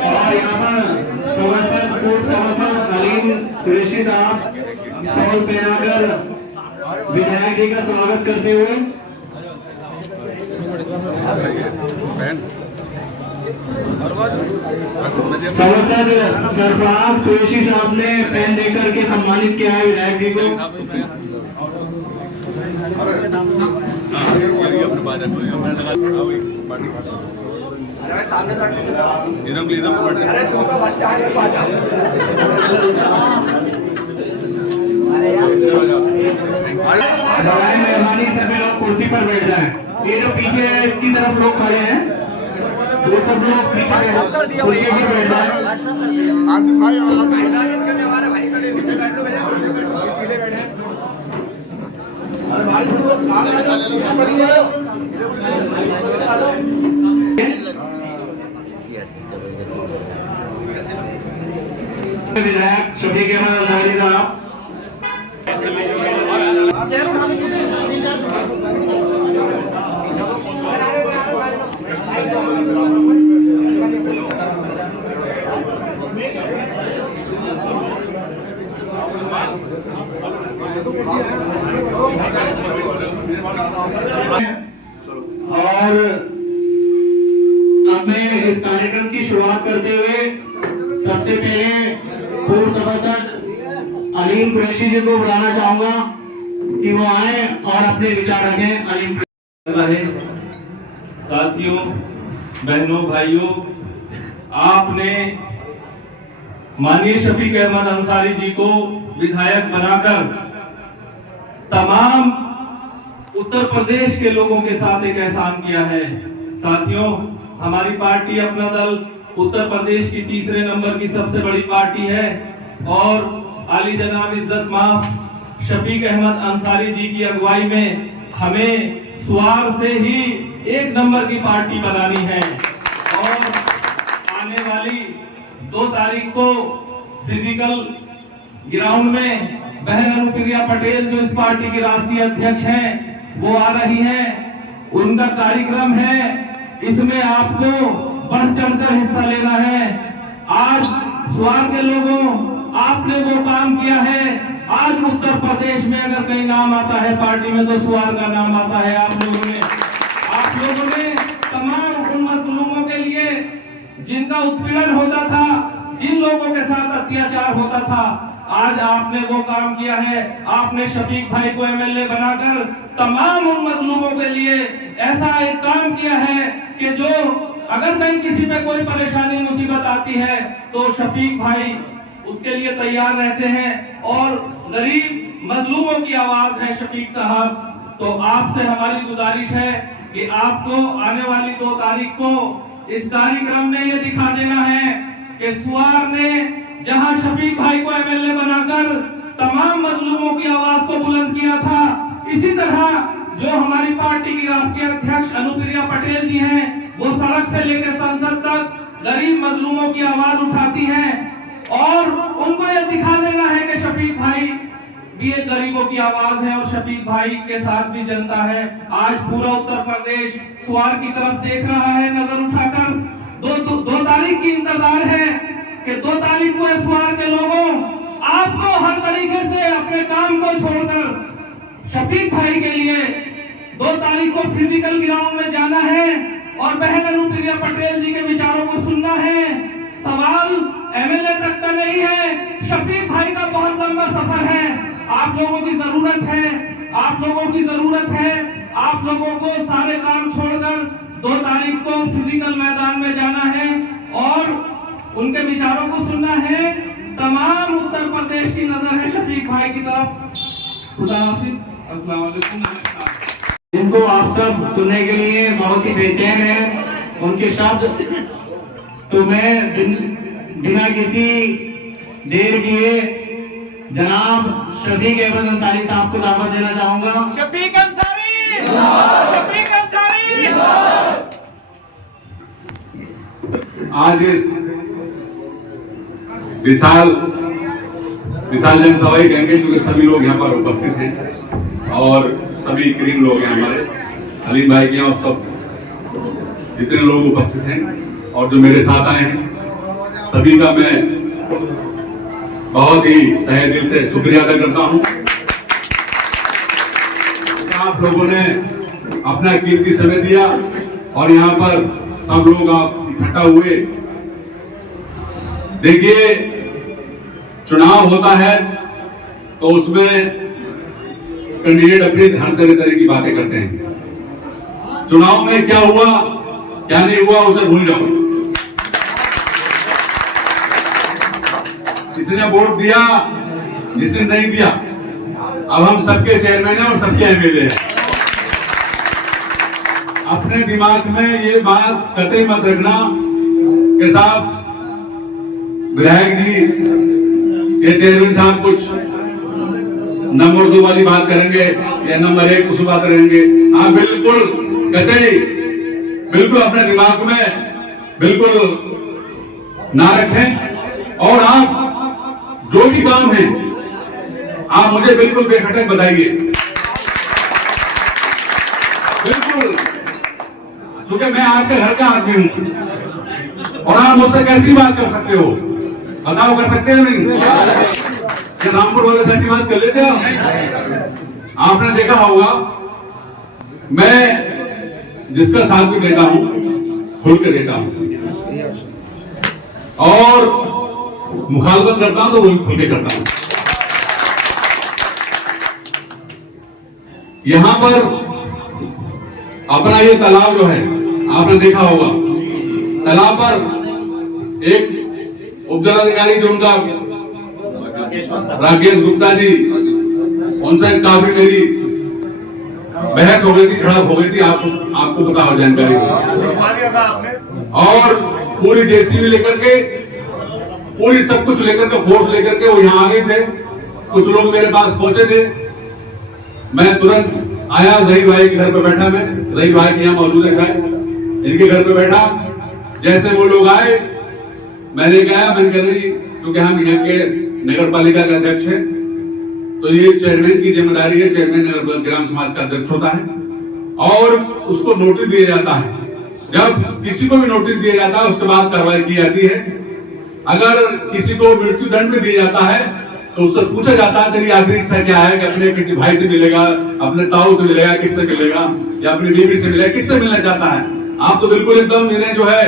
और यहाँ पर अलीम कुरैशी साहब शॉल पहनाकर विधायक जी का स्वागत करते हुए संसद सरफराज कुरैशी साहब ने पेन देकर के सम्मानित किया है विधायक जी को। मेहरबानी सभी लोग कुर्सी पर बैठ जाएं। ये जो पीछे की तरफ लोग खड़े हैं वो सब लोग पीछे कुर्सी पर बैठ जाएं। विधायक शफीक अहमद अंसारी साहब और अब मैं इस कार्यक्रम की शुरुआत करते हुए सबसे पहले पूर्व सभासद अलीम कुरैशी जी को बुलाना चाहूंगा कि वो आए और अपने विचार रखें। अलीम साथियों, बहनों, भाइयों, आपने माननीय शफीक अहमद अंसारी जी को विधायक बनाकर तमाम उत्तर प्रदेश के लोगों के साथ एक एहसान किया है। साथियों, हमारी पार्टी, अपना दल उत्तर प्रदेश की तीसरे नंबर की सबसे बड़ी पार्टी है और आली जनाब इज्जत माफ शफीक अहमद अंसारी जी की अगुवाई में हमें सुवार से ही एक नंबर की पार्टी बनानी है और आने वाली 2 तारीख को फिजिकल ग्राउंड में बहन अनुप्रिया पटेल जो इस पार्टी की राष्ट्रीय अध्यक्ष हैं वो आ रही हैं, उनका कार्यक्रम है। इसमें आपको बढ़ चढ़कर हिस्सा लेना है। आज सुवार के लोगों, आपने वो काम किया है। आज उत्तर प्रदेश में अगर कहीं नाम आता है पार्टी में तो सुवार का नाम आता है। आप लोगों ने तमाम उन मजलूमों के लिए जिनका उत्पीड़न होता था, जिन लोगों के साथ अत्याचार होता था, आज आपने वो काम किया है। आपने शफीक भाई को एमएलए बनाकर तमाम उन मजलूमों के लिए ऐसा एक काम किया है कि जो अगर कहीं किसी पे कोई परेशानी मुसीबत आती है तो शफीक भाई उसके लिए तैयार रहते हैं और गरीब मजलूमों की आवाज है शफीक साहब। तो आपसे हमारी गुजारिश है कि आपको आने वाली 2 तारीख को इस कार्यक्रम में ये दिखा देना है कि सुवार ने जहां शफीक भाई को एमएलए बनाकर तमाम मजलूमों की आवाज को बुलंद किया था, इसी तरह जो हमारी पार्टी की राष्ट्रीय अध्यक्ष अनुप्रिया पटेल जी हैं, वो सड़क से लेकर संसद तक गरीब मजलूमों की आवाज उठाती हैं और उनको यह दिखा देना है कि शफीक भाई भी एक गरीबों की आवाज है और शफीक भाई के साथ भी जनता है। आज पूरा उत्तर प्रदेश सुवार की तरफ देख रहा है नजर उठाकर। 2 तारीख की इंतजार है कि 2 तारीख को सुवार के लोगों आपको हर तरीके से अपने काम को छोड़कर शफीक भाई के लिए 2 तारीख को फिजिकल ग्राउंड में जाना है और बहन अनुप्रिया पटेल जी के विचारों को सुनना है। सवाल एमएलए तक का नहीं है, शफीक भाई का बहुत लंबा सफर है। आप लोगों की जरूरत है, आप लोगों की जरूरत है। आप लोगों को सारे काम छोड़कर 2 तारीख को फिजिकल मैदान में जाना है और उनके विचारों को सुनना है। तमाम उत्तर प्रदेश की नजर है शफीक भाई की तरफ। खुदा हाफिज, अस्सलाम वालेकुम, नमस्कार। जिनको आप सब सुनने के लिए बहुत ही बेचैन हैं, उनके शब्द तो मैं बिना किसी देर किए जनाब शफीक अहमद अंसारी साहब को दावत देना चाहूंगा। शफीक अंसारी, शफीक अंसारी। आज इस विशाल जनसभा कहेंगे क्योंकि सभी लोग यहाँ पर उपस्थित हैं और सभी क्रीम लोग हैं हमारे अलीम भाई के और सब जितने लोग उपस्थित हैं और जो मेरे साथ आए हैं सभी का मैं बहुत ही तहे दिल से शुक्रिया अदा करता हूं। आप लोगों ने अपना कीमती समय दिया और यहाँ पर सब लोग आप इकट्ठा हुए। देखिए, चुनाव होता है तो उसमें कैंडिडेट अपनी हर तरह की बातें करते हैं। चुनाव में क्या हुआ क्या नहीं हुआ उसे भूल जाओ। जिसने वोट दिया, जिसने नहीं दिया, अब हम सबके चेयरमैन हैं और सबके एमएलए हैं। अपने दिमाग में ये बात कतई मत रखना कि साहब विधायक जी ये चेयरमैन साहब कुछ नंबर 2 वाली बात करेंगे या नंबर 1 कुछ बात करेंगे। आप बिल्कुल कतई बिल्कुल अपने दिमाग में बिल्कुल ना रखें और आप जो भी काम है आप मुझे बिल्कुल बेखटक बताइए। बिल्कुल, क्योंकि मैं आपके घर का आदमी हूं और आप मुझसे कैसी बात कर सकते हो, बताओ, कर सकते हैं नहीं? क्या रामपुर वाले कैसी बात कर लेते हो? आपने देखा होगा मैं जिसका साथ भी देता हूं खुल के देता हूं और मुखालफत करता हूं तो वो भी खुल के करता हूं। यहां पर अपना ये तालाब जो है आपने देखा होगा, तालाब पर एक उपजिलाधिकारी जो उनका राकेश गुप्ता जी, उनसे काफी मेरी बहस हो गई थी, खड़प हो गई थी। आपको पता हो जानकारी और पूरी जेसीबी लेकर के, पूरी सब कुछ लेकर के, फोर्स लेकर के वो यहाँ आ गए थे। कुछ लोग मेरे पास पहुंचे थे, मैं तुरंत आया। जहीर भाई के घर पे बैठा, मैं जहीर भाई के यहाँ मौजूद है, इनके घर पे बैठा। जैसे वो लोग आए मैंने कहा, मैंने कह रही क्योंकि हम यहाँ के नगर पालिका के अध्यक्ष हैं तो ये चेयरमैन की जिम्मेदारी है, चेयरमैन नगर ग्राम समाज का अध्यक्ष होता है और उसको नोटिस दिया जाता है। जब किसी को भी नोटिस दिया जाता है उसके बाद कार्रवाई की जाती है। अगर किसी को मृत्यु दंड भी दिया जाता है तो उससे पूछा जाता है तेरी आखिरी इच्छा क्या है, कि अपने किसी भाई से मिलेगा, अपने ताऊ से मिलेगा, किससे मिलेगा, या अपनी बीवी से मिलेगा, किससे मिलना चाहता है। आप तो बिल्कुल एकदम इन्हें जो है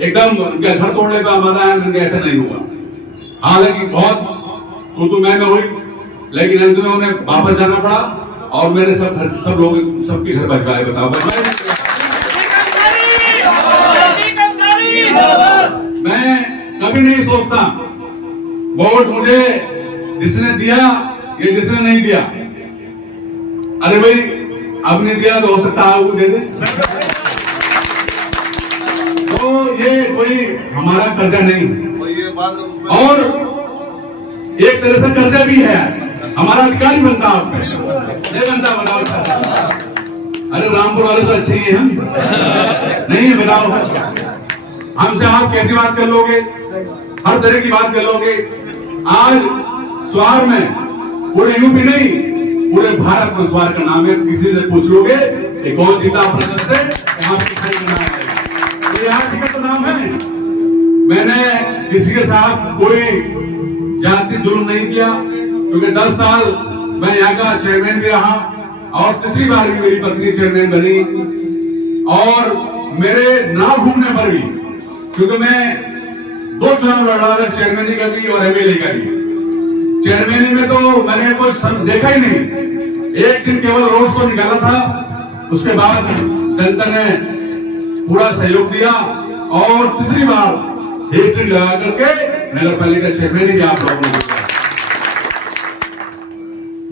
एकदम घर तोड़ने पे आमादा है। मैंने ऐसा नहीं हुआ, हालांकि बहुत तो मैं हुई, लेकिन अंत में उन्हें वापस जाना पड़ा और मेरे सब लोग सबके घर बचवाए। बताओ, मैं कभी नहीं सोचता वोट मुझे जिसने दिया या जिसने नहीं दिया। अरे भाई, अब नहीं दिया तो हो सकता है वो दे दे। तो ये कोई हमारा कर्जा नहीं, और एक तरह से कर्जा भी है, हमारा अधिकार ही बनता आप पे, नहीं बनता? बताओ। अरे रामपुर वाले तो अच्छे ही हैं, हम नहीं है? बताओ, हमसे आप कैसी बात कर लोगे, हर तरह की बात कर लोगे। आज स्वार में पूरे यूपी नहीं पूरे भारत में स्वार का नाम है। किसी से पूछ लोगे कि कौन जीता प्रदेश से, यहाँ टिकट का नाम है। मैंने किसी के साथ कोई जाति जुल्म नहीं किया, क्योंकि 10 साल मैं यहाँ का चेयरमैन भी रहा और तीसरी बार भी मेरी पत्नी चेयरमैन बनी। और मेरे ना घूमने पर भी, क्योंकि मैं 2 चुनाव लड़ रहा था, चेयरमैनी का भी और एमएलए का भी। चेयरमैनी में तो मैंने कुछ देखा ही नहीं, एक दिन केवल रोड शो निकाला था, उसके बाद जनता ने पूरा सहयोग दिया और तीसरी बार हेट्रिक लगा करके नगर पालिका चेयरमैन भी आप लोगों ने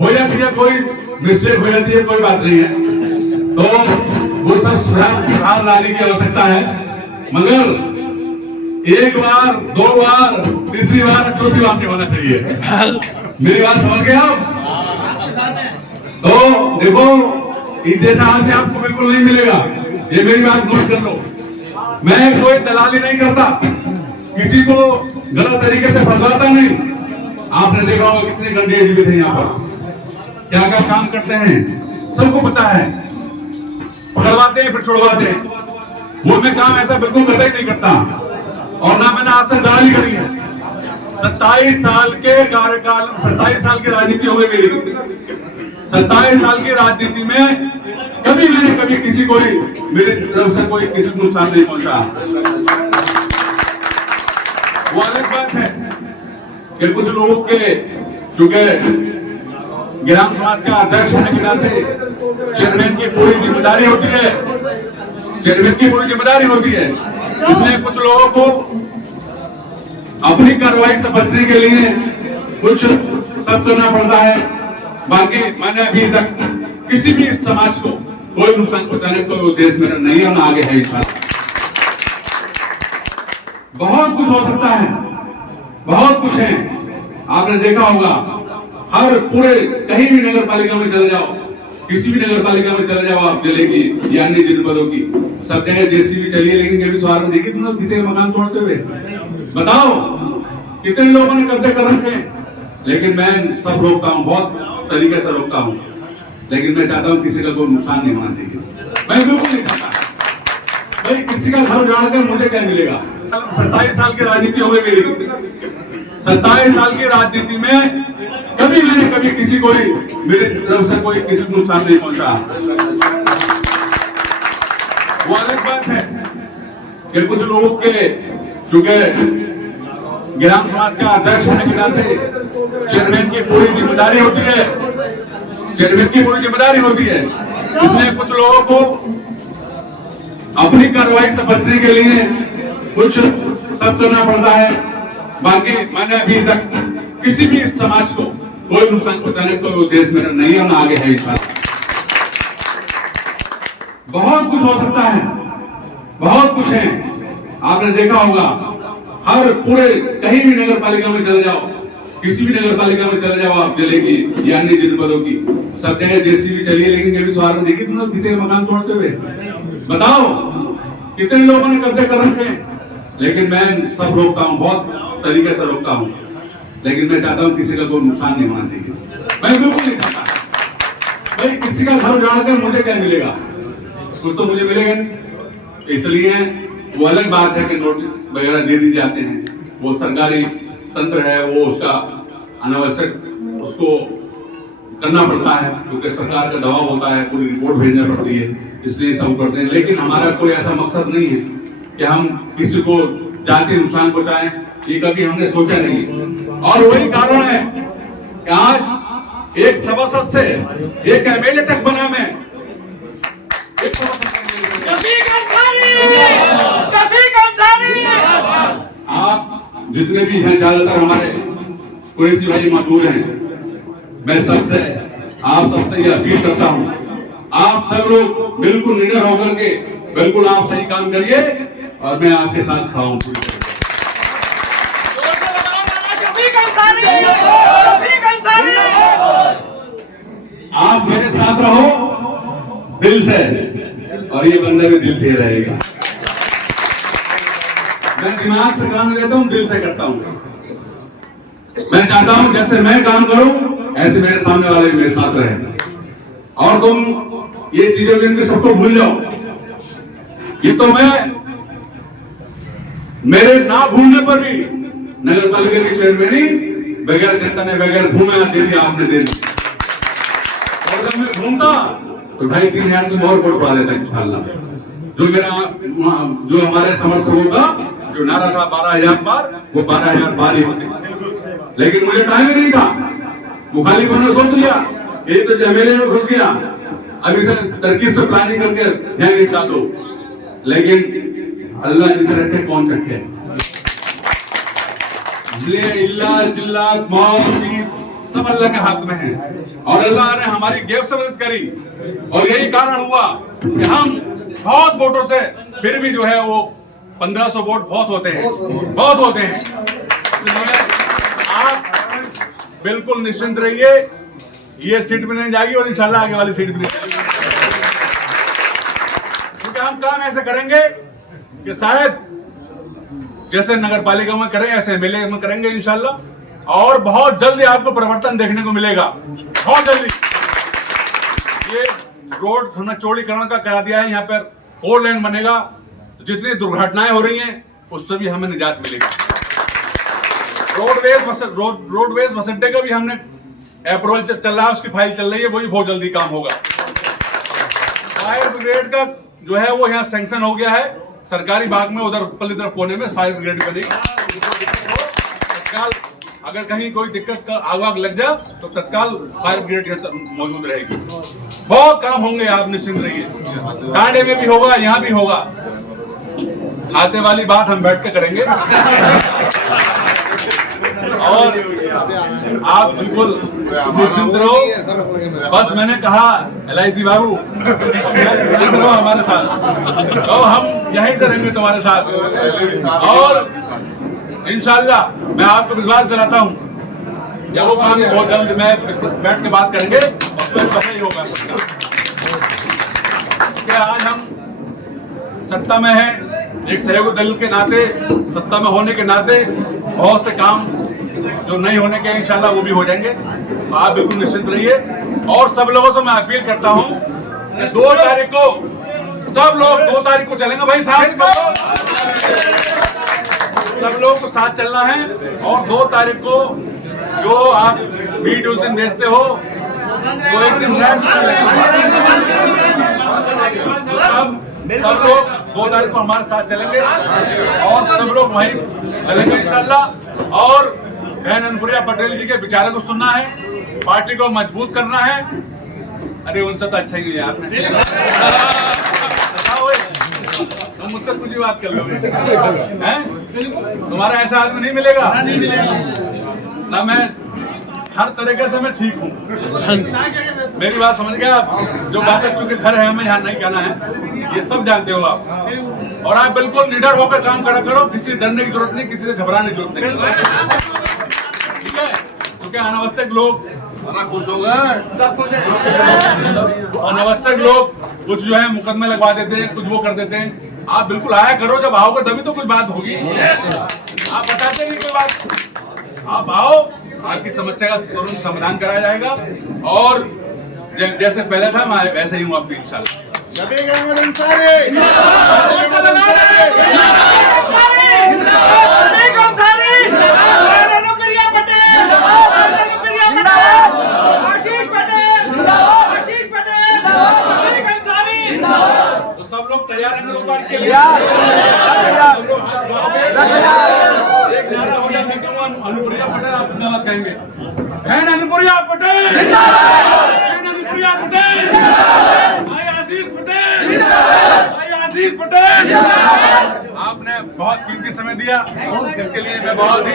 हो जाती है, कोई मिस्टेक हो जाती है, कोई बात नहीं है। तो वो सब सुधार लाने की आवश्यकता है, मगर एक बार, 2 बार, तीसरी बार, चौथी बार नहीं होना चाहिए। मेरी बात समझ गए आप? तो देखो, इन जैसा आदमी आपको बिल्कुल नहीं मिलेगा, ये मेरी बात नोट कर लो। मैं कोई दलाली नहीं करता, किसी को गलत तरीके से फंसवाता नहीं। आपने देखा होगा कितने गंदे भी थे यहाँ पर, क्या क्या काम करते हैं, सबको पता है। पकड़वाते हैं फिर छुड़वाते हैं, वो मैं काम ऐसा बिल्कुल कतई नहीं करता। और ना मैंने आज तक दलाली करी है। 27 साल के कार्यकाल, 27 साल की राजनीति हो गई मेरी। 27 साल की राजनीति में कभी मैंने कभी किसी को मेरी तरफ से कोई किसी को नुकसान नहीं पहुंचा। वो अलग बात है कि कुछ लोगों के, चूंकि ग्राम समाज का अध्यक्ष होने के नाते चेयरमैन की पूरी जिम्मेदारी होती है, चेयरमैन की पूरी जिम्मेदारी होती है, इसलिए कुछ लोगों को अपनी कार्रवाई से बचने के लिए कुछ सब करना पड़ता है। बाकी मैंने अभी तक किसी भी समाज को कोई नुकसान पहुंचाने का उद्देश्य मेरा नहीं है, ना आगे है इंशाल्लाह। बहुत कुछ हो सकता है, बहुत कुछ है। आपने देखा होगा हर पूरे कहीं भी नगर पालिका में चले जाओ, किसी भी नगर पालिका में चले जाओ आप, जिले की या अन्य जनपदों की, सब जगह जेसीबी चलिए, लेकिन कभी सवाल में देखिए तुम लोग किसी का मकान तोड़ते हुए? बताओ कितने लोगों ने कब्जे कर रखे हैं। लेकिन मैं सब रोकता हूँ, बहुत तरीके से रोकता हूँ, लेकिन मैं चाहता हूँ किसी का कोई नुकसान नहीं होना चाहिए। मैं बिल्कुल नहीं चाहता भाई किसी का घर उजाड़ कर मुझे क्या मिलेगा। 27 साल की राजनीति हो गई मेरी। 27 साल की राजनीति में कभी मैंने कभी किसी को मेरी तरफ से कोई किसी को नुकसान नहीं पहुंचा। वो अलग बात है कि कुछ लोगों के, चूंकि ग्राम समाज का अध्यक्ष होने के नाते चेयरमैन की पूरी जिम्मेदारी होती है, चेयरमैन की पूरी जिम्मेदारी होती है, इसलिए कुछ लोगों को अपनी कार्रवाई से बचने के लिए कुछ सब करना पड़ता है। बाकी मैंने अभी तक किसी भी समाज को कोई नुकसान पहुंचाने का उद्देश्य मेरा नहीं है, ना आगे है इंशाल्लाह। बहुत कुछ हो सकता है, बहुत कुछ है। आपने देखा होगा हर पूरे कहीं भी नगर पालिका में चले जाओ, किसी भी नगर पालिका में चले जाओ आप, जिले की या अन्य जनपदों की, सब जगह जेसीबी चलिए, लेकिन कभी सवाल में देखिए तुम लोग किसी का मकान तोड़ते हुए? बताओ कितने लोगों ने कब्जे कर रखे हैं। लेकिन मैं सब रोकता हूँ, बहुत तरीके से रोकता हूँ, लेकिन मैं चाहता हूँ किसी का कोई नुकसान नहीं होना चाहिए। मैं बिल्कुल नहीं चाहता भाई किसी का घर उजाड़ कर मुझे क्या मिलेगा, कुछ तो मुझे मिलेगा नहीं। इसलिए वो अलग बात है कि नोटिस वगैरह दे दी जाते हैं, वो सरकारी तंत्र है, वो उसका अनावश्यक उसको करना पड़ता है, क्योंकि सरकार का दबाव होता है, पूरी रिपोर्ट भेजना पड़ती है, इसलिए सब करते हैं। लेकिन हमारा कोई ऐसा मकसद नहीं है कि हम किसी को जाति नुकसान पहुंचाएं, ये कभी हमने सोचा नहीं। और वही कारण है कि आज एक सभासद से एक एमएलए तक बना मैं, एक आप जितने भी हैं, ज्यादातर हमारे कुरैशी भाई मौजूद हैं, मैं सबसे आप सबसे ये अपील करता हूं, आप सब लोग बिल्कुल निडर होकर के बिल्कुल आप सही काम करिए और मैं आपके साथ खड़ा हूं। आप मेरे साथ रहो दिल से, और ये बंदा भी दिल से ही रहेगा। मैं दिमाग से काम लेता हूँ, दिल से करता हूँ। मैं चाहता हूँ जैसे मैं काम करूं ऐसे मेरे सामने वाले भी मेरे साथ रहे, और तुम ये चीजें इनके सबको भूल जाओ। ये तो मैं मेरे ना भूलने पर भी नगर पालिका के चेयरमैन बगैर जनता ने बगैर घूमे दे दिया, आपने दे दिया। और जब मैं घूमता तो 2,500-3,000 तुम और वोट बढ़ा देता इंशाल्लाह। जो हमारे समर्थकों का जो नारा था 12,000 बार, वो 12,000 बार ही होते। लेकिन मुझे टाइम ही नहीं था, वो खाली मैंने सोच लिया ये तो झमेले में घुस गया, अब इसे तरकीब से प्लानिंग करके ध्यान निपटा दो। लेकिन अल्लाह जिसे रखे कौन रखे, इसलिए इल्ला जिल्ला मौत सब अल्लाह के हाथ में है। और अल्लाह ने हमारी गैब से मदद करी, और यही कारण हुआ कि हम बहुत वोटों से, फिर भी जो है वो 1500 वोट बहुत होते हैं, बहुत होते हैं। इसलिए आप बिल्कुल निश्चिंत रहिए, ये सीट भी नहीं जाएगी और इंशाल्लाह आगे वाली सीट भी नहीं जाएगी, क्योंकि हम काम ऐसे करेंगे कि शायद जैसे नगर पालिका में करें ऐसे एमएलए में करेंगे इंशाल्लाह, और बहुत जल्दी आपको परिवर्तन देखने को मिलेगा, बहुत जल्दी। ये रोड हमने चौड़ीकरण का करा दिया है, यहाँ पर 4 लेन बनेगा, जितनी दुर्घटनाएं हो रही हैं उससे भी हमें निजात मिलेगी। रोडवेज बस अड्डे का भी हमने अप्रूवल चल रहा है, उसकी फाइल चल रही है, वही बहुत जल्दी काम होगा। फायर ब्रिगेड का जो है वो यहाँ सैंक्शन हो गया है, सरकारी बाग में उधर पल्ली तरफ कोने में फायर ब्रिगेड बनेगी। तत्काल अगर कहीं कोई दिक्कत का आग वाग लग जाए तो तत्काल फायर ब्रिगेड मौजूद रहेगी। बहुत काम होंगे, आप निश्चिंत रहिए। टांडे में भी होगा, यहाँ भी होगा। खाते वाली बात हम बैठ के करेंगे और आप बिल्कुल निश्चिंत रहो। बस मैंने कहा LIC बाबू रहो हमारे साथ, तो हम यहीं से रहेंगे तुम्हारे साथ। और इंशाल्लाह मैं आपको विश्वास दिलाता हूँ जब वो काम बहुत जल्द मैं बैठ के बात करेंगे, उसमें पता ही होगा कि आज हम सत्ता में हैं, एक सहयोगी दल के नाते, सत्ता में होने के नाते बहुत से काम जो नहीं होने के इंशाल्लाह वो भी हो जाएंगे। तो आप बिल्कुल निश्चिंत रहिए। और सब लोगों से मैं अपील करता हूं कि 2 तारीख को सब लोग 2 तारीख को चलेंगे भाई साथ, सब लोग को साथ चलना है। और 2 तारीख को जो आप मीट उस दिन बेचते हो तो एक दिन रेस्ट कर लेंगे। सब लोग 2 तारीख को हमारे साथ चलेंगे और सब लोग वहीं चलेंगे इंशाल्लाह। और बहन अनुप्रिया पटेल जी के विचारों को सुनना है, पार्टी को मजबूत करना है। अरे उनसे तो अच्छा ही है आपने, तुम मुझसे कुछ ही बात कर लोगे हैं? तुम्हारा ऐसा आदमी नहीं मिलेगा ना। मैं हर तरीके से मैं ठीक हूँ, मेरी बात समझ गए आप। जो बातें चूंकि घर है हमें यहाँ नहीं कहना है, ये सब जानते हो आप। और आप बिल्कुल निडर होकर काम करा करो, किसी डरने की जरूरत नहीं, किसी से घबराने की जरूरत नहीं, ठीक है? क्योंकि अनावश्यक लोग खुश हो गए, सब खुश है। अनावश्यक लोग कुछ जो है मुकदमे लगवा देते हैं, कुछ वो कर देते हैं। आप बिल्कुल आया करो, जब आओगे तभी तो कुछ बात होगी। आप बताते नहीं कोई बात, आप आओ, आपकी समस्या का तुरंत समाधान कराया जाएगा। और जैसे पहले था मैं वैसे ही हूँ आपकी इंशाल्लाह। तो सब लोग तैयार हैं 2 तारीख के लिए? एक नारा हो जाए, मैं कहूँगा अनुप्रिया पटेल, आप जिंदाबाद कहेंगे। बहन अनुप्रिया पटेल जिंदाबाद, बहन अनुप्रिया पटेल जिंदाबाद, भाई आशीष पटेल जिंदाबाद, भाई आशीष पटेल जिंदाबाद। आपने बहुत कीमती समय दिया, इसके लिए मैं बहुत ही